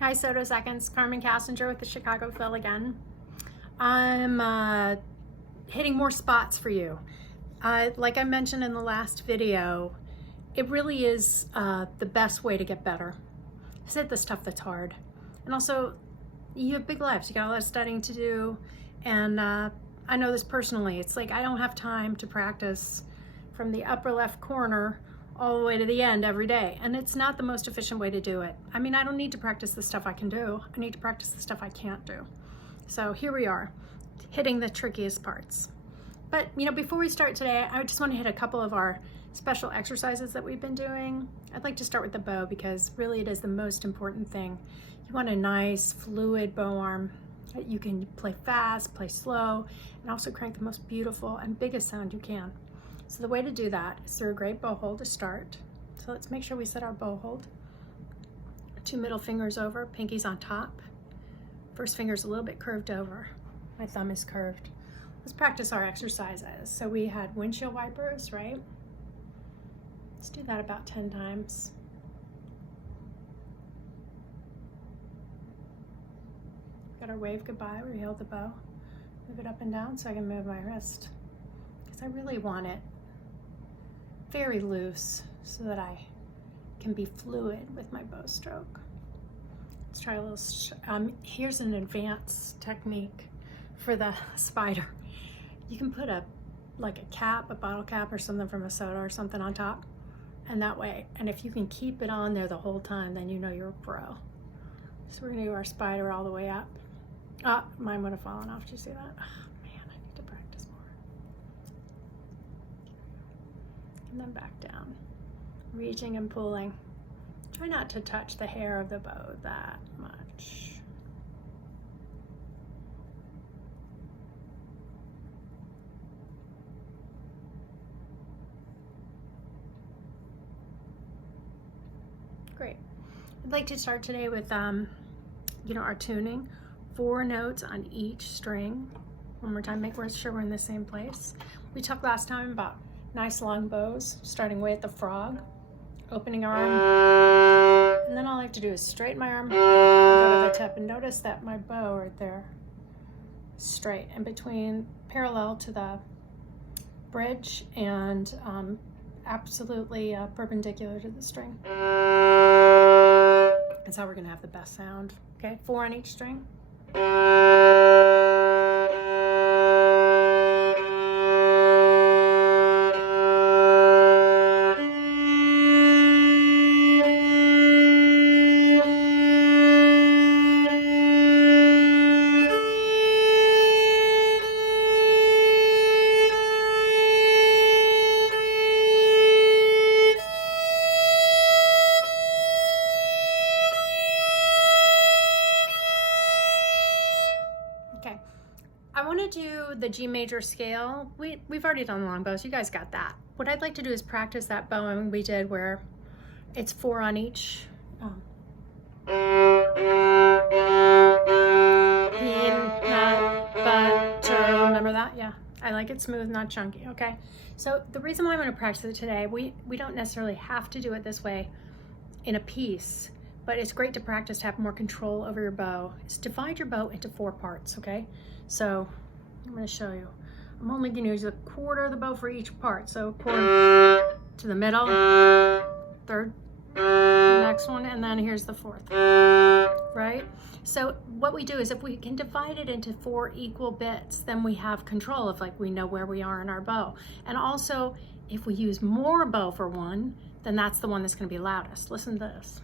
Hi, Soto Seconds. Carmen Cassinger with the Chicago Phil again. I'm hitting more spots for you. Like I mentioned in the last video, it really is the best way to get better. Hit the stuff that's hard. And also, you have big lives. You got a lot of studying to do. And I know this personally. It's like I don't have time to practice from the upper left corner all the way to the end every day. And it's not the most efficient way to do it. I mean, I don't need to practice the stuff I can do. I need to practice the stuff I can't do. So here we are, hitting the trickiest parts. But before we start today, I just want to hit a couple of our special exercises that we've been doing. I'd like to start with the bow because really it is the most important thing. You want a nice fluid bow arm. You can play fast, play slow, and also crank the most beautiful and biggest sound you can. So the way to do that is through a great bow hold to start. So let's make sure we set our bow hold. 2 middle fingers over, pinkies on top. First finger's a little bit curved over. My thumb is curved. Let's practice our exercises. So we had windshield wipers, right? Let's do that about 10 times. Got our wave goodbye where we hold the bow. Move it up and down so I can move my wrist. Because I really want it very loose so that I can be fluid with my bow stroke. Let's try a little, here's an advanced technique for the spider. You can put a cap, a bottle cap or something from a soda or something on top, and that way, and if you can keep it on there the whole time, then you know you're a pro. So we're gonna do our spider all the way up. Mine would have fallen off, did you see that? Oh, man, I need to practice more. And then back down, reaching and pulling. Try not to touch the hair of the bow that much. Great. I'd like to start today with our tuning. 4 notes on each string. One more time, make sure we're in the same place. We talked last time about nice long bows, starting way at the frog, opening our arm, and then all I have to do is straighten my arm and go to the tip. And notice that my bow right there is straight and between parallel to the bridge and absolutely perpendicular to the string. That's how we're gonna have the best sound. Okay, 4 on each string. I want to do the G major scale. We've already done the long bows. You guys got that. What I'd like to do is practice that bowing we did where it's 4 on each. Remember that? Yeah. I like it smooth, not chunky. Okay. So the reason why I'm going to practice it today, we don't necessarily have to do it this way in a piece, but it's great to practice to have more control over your bow. Is divide your bow into 4 parts, okay? So I'm going to show you. I'm only going to use 1/4 of the bow for each part. So 1/4 to the middle, 1/3, the next one, and then here's the 4th, right? So what we do is if we can divide it into 4 equal bits, then we have control of we know where we are in our bow. And also, if we use more bow for one, then that's the one that's going to be loudest. Listen to this.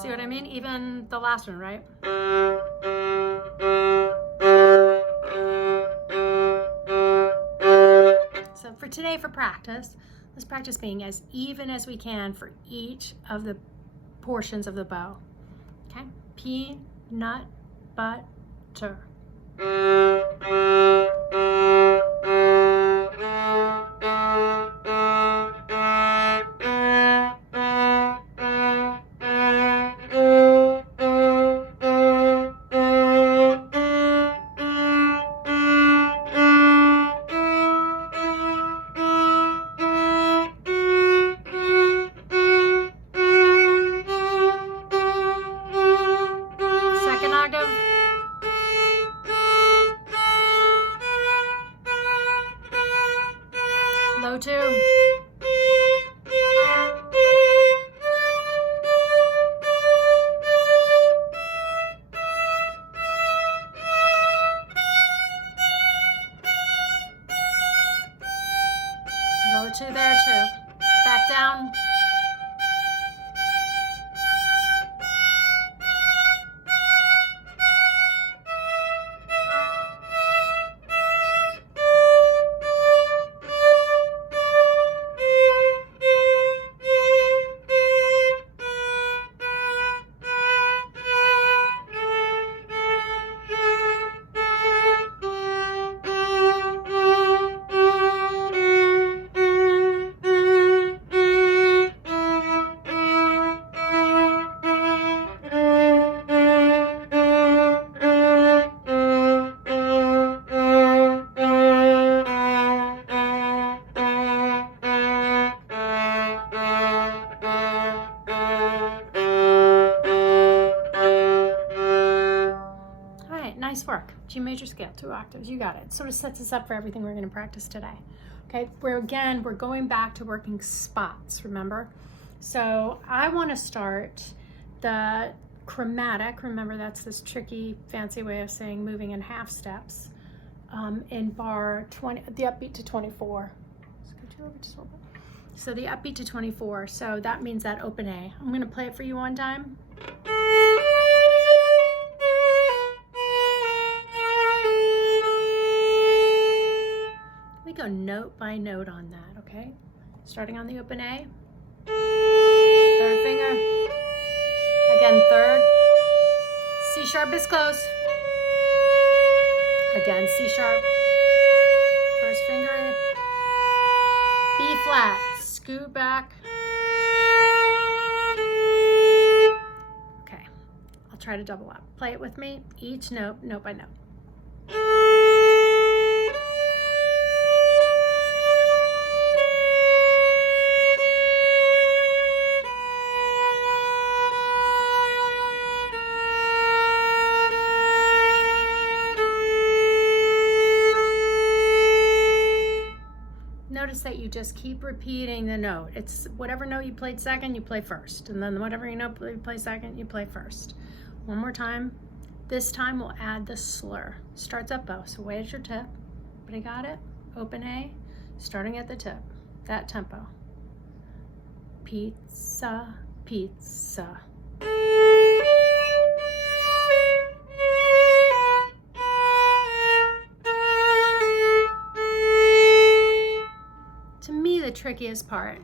See what I mean? Even the last one, right? So for today, for practice, let's practice being as even as we can for each of the portions of the bow. Okay? Peanut butter. Low 2. Low 2 there too. Back down. Nice work. G major scale, 2 octaves. You got it. Sort of sets us up for everything we're going to practice today. Okay, we're going back to working spots, remember? So I want to start the chromatic. Remember, that's this tricky, fancy way of saying moving in half steps in bar 20, the upbeat to 24. So the upbeat to 24. So that means that open A. I'm going to play it for you one time. Go note by note on that, okay? Starting on the open A. Third finger. Again, third. C sharp is close. Again, C sharp. First finger. B flat. Scoot back. Okay. I'll try to double up. Play it with me. Each note, note by note. Notice that you just keep repeating the note. It's whatever note you played second, you play first. And then whatever note you play second, you play first. One more time. This time we'll add the slur. Starts up bow, so wait at your tip. Everybody got it? Open A, starting at the tip. That tempo. Pizza, pizza. The trickiest part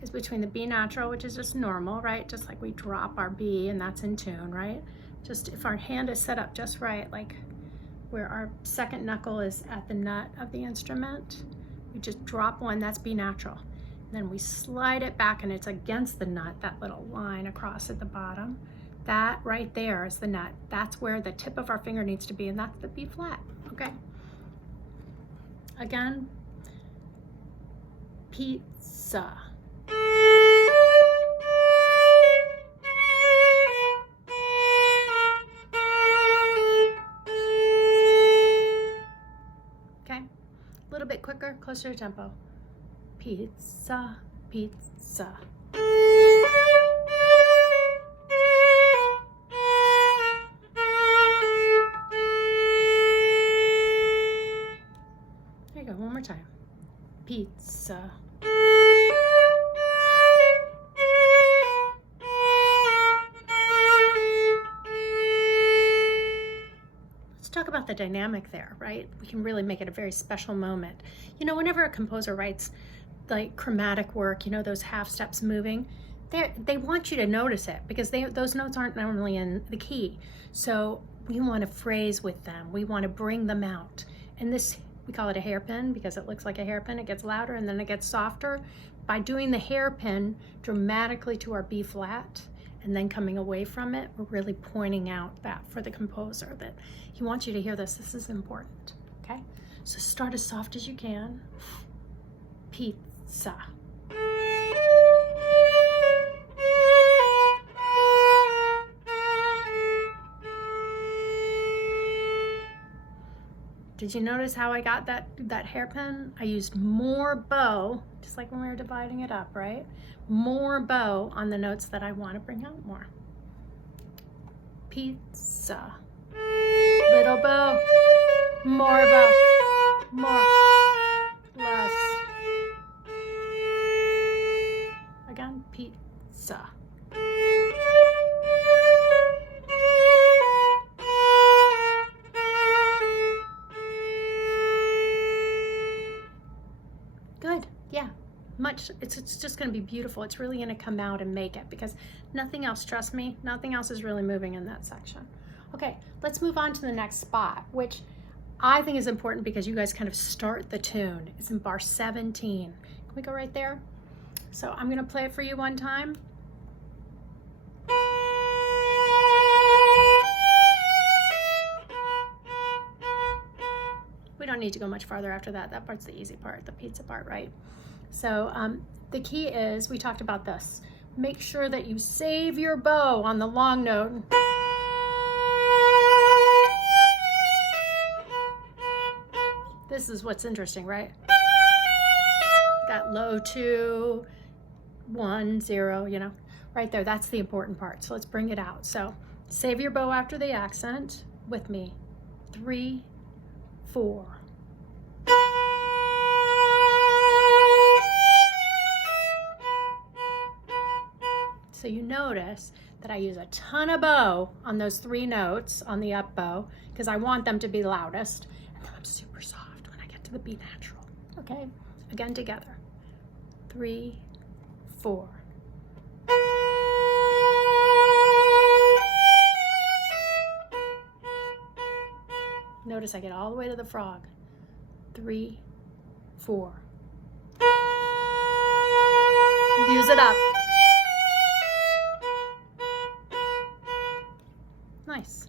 is between the B natural, which is just normal, right? Just like we drop our B and that's in tune, right? Just if our hand is set up just right, like where our second knuckle is at the nut of the instrument, we just drop one, that's B natural. Then we slide it back and it's against the nut, that little line across at the bottom. That right there is the nut. That's where the tip of our finger needs to be, and that's the B flat, okay? Again, pizza. Okay, a little bit quicker, closer to tempo. Pizza, pizza. There you go, one more time. Pizza. Let's talk about the dynamic there, right? We can really make it a very special moment. You know, whenever a composer writes like chromatic work, you know, those half steps moving, they want you to notice it because those notes aren't normally in the key. So we want to phrase with them. We want to bring them out. And this, we call it a hairpin because it looks like a hairpin. It gets louder and then it gets softer. By doing the hairpin dramatically to our B flat and then coming away from it, we're really pointing out that for the composer that he wants you to hear this. This is important, okay? So start as soft as you can. Pizza. Did you notice how I got that hairpin? I used more bow, just like when we were dividing it up, right? More bow on the notes that I want to bring out more. Pizza. Little bow. More bow. More. Less. Again, pizza. Good. Yeah. It's just going to be beautiful. It's really going to come out and make it, because nothing else, trust me, nothing else is really moving in that section. Okay, let's move on to the next spot, which I think is important because you guys kind of start the tune. It's in bar 17. Can we go right there? So I'm going to play it for you one time. We don't need to go much farther after that. That part's the easy part, the pizza part, right? So the key is, we talked about this. Make sure that you save your bow on the long note. This is what's interesting, right? That low 2, 1, 0, you know, right there. That's the important part. So let's bring it out. So save your bow after the accent with me. 3, 4. So you notice that I use a ton of bow on those 3 notes on the up bow because I want them to be loudest. And then I'm super soft when I get to the B natural. Okay, again together. 3, 4. Notice I get all the way to the frog. 3, 4. Use it up. Nice.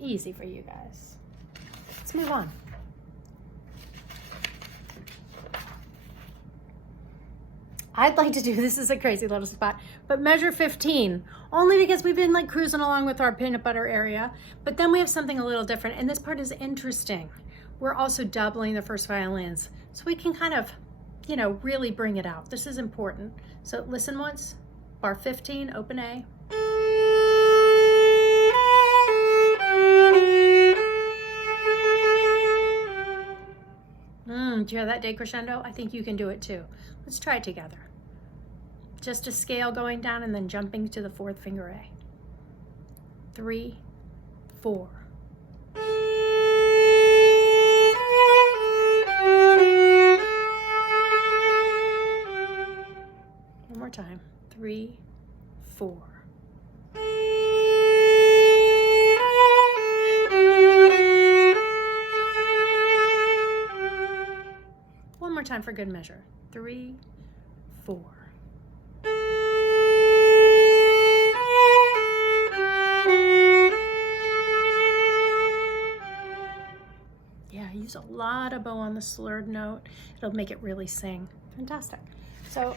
Easy for you guys. Let's move on. I'd like to do, this is a crazy little spot, but measure 15, only because we've been like cruising along with our peanut butter area, but then we have something a little different, and this part is interesting. We're also doubling the first violins, so we can kind of, you know, really bring it out. This is important. So listen once, bar 15, open A. Do you have that decrescendo? I think you can do it too. Let's try it together. Just a scale going down and then jumping to the 4th finger A. 3, 4. One more time. 3, 4. One more time for good measure. 3, 4. Yeah, use a lot of bow on the slurred note. It'll make it really sing. Fantastic. So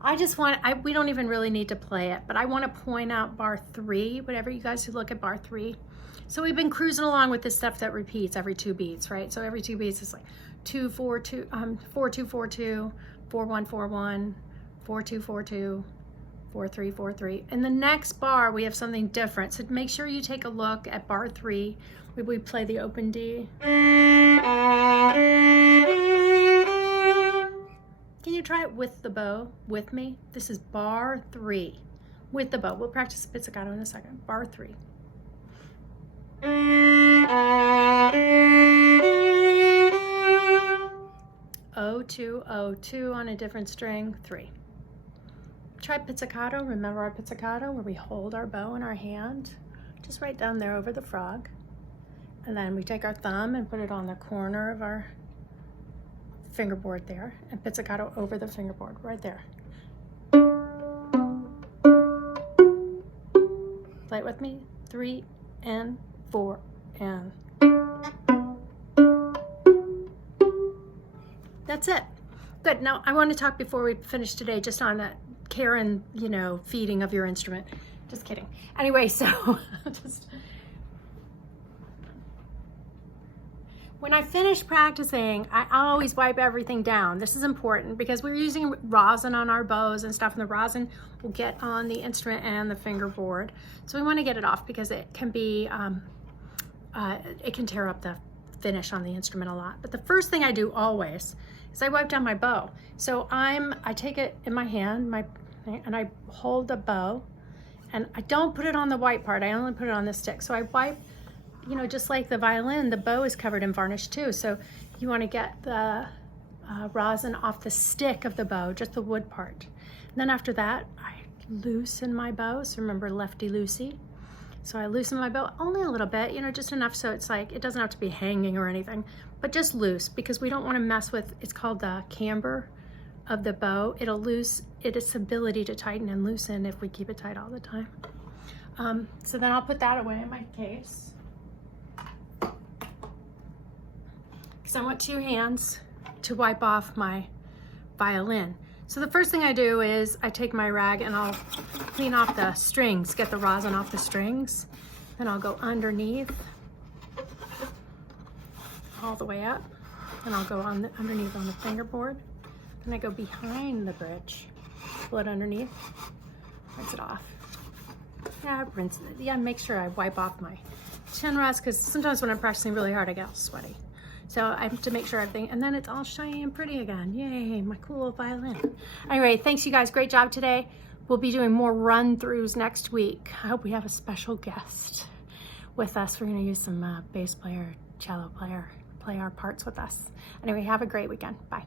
I just want, we don't even really need to play it, but I want to point out bar 3, whatever you guys who look at bar 3. So we've been cruising along with this stuff that repeats every 2 beats, right? So every 2 beats is like 2, 4, 2, 4, 2, 4, 2, 4, 1, 4, 1, 4, 2, 4, 2, 4, 3, 4, 3. In the next bar, we have something different. So make sure you take a look at bar 3. We play the open D. Can you try it with the bow with me? This is bar 3 with the bow. We'll practice pizzicato in a second. Bar 3. O2, O2 on a different string, 3. Try pizzicato. Remember our pizzicato where we hold our bow in our hand, just right down there over the frog. And then we take our thumb and put it on the corner of our fingerboard there, and pizzicato over the fingerboard right there. Play it with me. 3 and 4 and. That's it. Good. Now I want to talk before we finish today just on that care and, you know, feeding of your instrument. Just kidding. Anyway, so just When I finish practicing, I always wipe everything down. This is important because we're using rosin on our bows and stuff, and the rosin will get on the instrument and the fingerboard. So we want to get it off because it can be, it can tear up the finish on the instrument a lot. But the first thing I do always is I wipe down my bow. So I take it in my hand, and I hold the bow, and I don't put it on the white part. I only put it on the stick. So I wipe. You know, just like the violin, the bow is covered in varnish too. So you want to get the rosin off the stick of the bow, just the wood part. And then after that, I loosen my bow. So remember, lefty loosey. So I loosen my bow only a little bit, you know, just enough so it's like, it doesn't have to be hanging or anything, but just loose, because we don't want to mess with, it's called the camber of the bow. It'll lose its ability to tighten and loosen if we keep it tight all the time. So then I'll put that away in my case. Because I want 2 hands to wipe off my violin. So the first thing I do is I take my rag and I'll clean off the strings, get the rosin off the strings. Then I'll go underneath, all the way up, and I'll go underneath on the fingerboard. Then I go behind the bridge, pull it underneath, rinse it off. Yeah, rinse it. Yeah, make sure I wipe off my chin rest, because sometimes when I'm practicing really hard, I get all sweaty. So I have to make sure everything, and then it's all shiny and pretty again. Yay, my cool little violin. Anyway, thanks you guys, great job today. We'll be doing more run-throughs next week. I hope we have a special guest with us. We're gonna use some bass player, cello player, play our parts with us. Anyway, have a great weekend, bye.